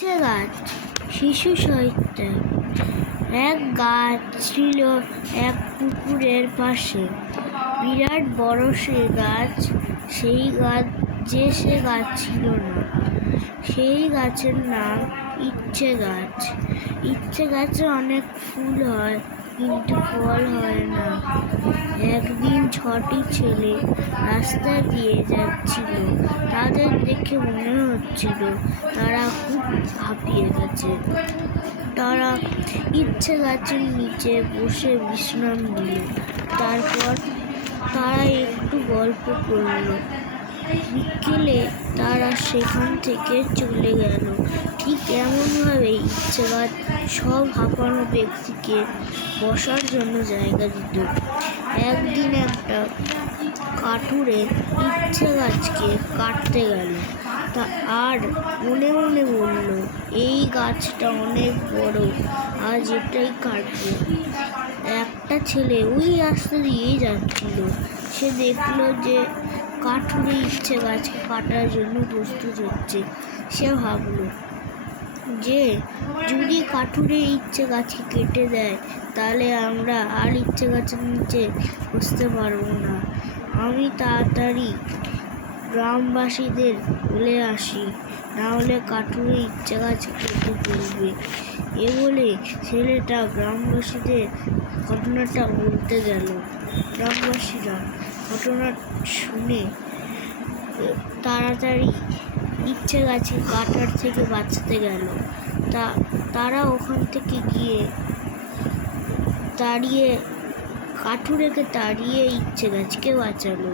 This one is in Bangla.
ইচ্ছে গাছ শিশু সাহিত্য। এক গাছ ছিল এক পুকুরের পাশে, বিরাট বড় সে গাছ। সে গাছ ছিল না। সেই গাছের নাম ইচ্ছে গাছ। ইচ্ছে গাছে অনেক ফুল হয়, কিন্তু ফল হয় না। একদিন 6টি ছেলে রাস্তা দিয়ে যাচ্ছিল। তাদের দেখে মনে হচ্ছিল তারা খুব হাঁপিয়ে গেছে। তারা ইচ্ছে গাছের নিচে বসে বিশ্রাম নিল। তারপর তারা একটু গল্প করল। বিকেলে তারা সেখান থেকে চলে গেল। ঠিক এমনভাবে ইচ্ছে গাছ সব হাঁপানো ব্যক্তিকে বসার জন্য জায়গা দিত। একদিন একটা কাঠুরে ইচ্ছে গাছকে কাটতে গেল, আর মনে মনে বলল, এই গাছটা অনেক বড়, আজ এটাই কাটবো। একটা ছেলে ওই রাস্তা দিয়েই যাচ্ছিল। সে দেখলো যে কাঠুরে ইচ্ছে গাছকে কাটার জন্য প্রস্তুত হচ্ছে। সে ভাবলো যে যদি কাঠুরে ইচ্ছে গাছকে কেটে দেয়, তাহলে আমরা আর ইচ্ছে গাছের নিচে বসতে পারবো না। আমি তাড়াতাড়ি গ্রামবাসীদের বলে আসি, না হলে কাঠুরে ইচ্ছে গাছ কেটে ফেলবে। এ বলে ছেলেটা গ্রামবাসীদের ঘটনাটা বলতে গেল। গ্রামবাসীরা ঘটনা শুনে তাড়াতাড়ি ইচ্ছে গাছকে কাটার থেকে বাঁচাতে গেল। তারা ওখান থেকে গিয়ে কাঠুরেকে তাড়িয়ে ইচ্ছে গাছকে বাঁচালো।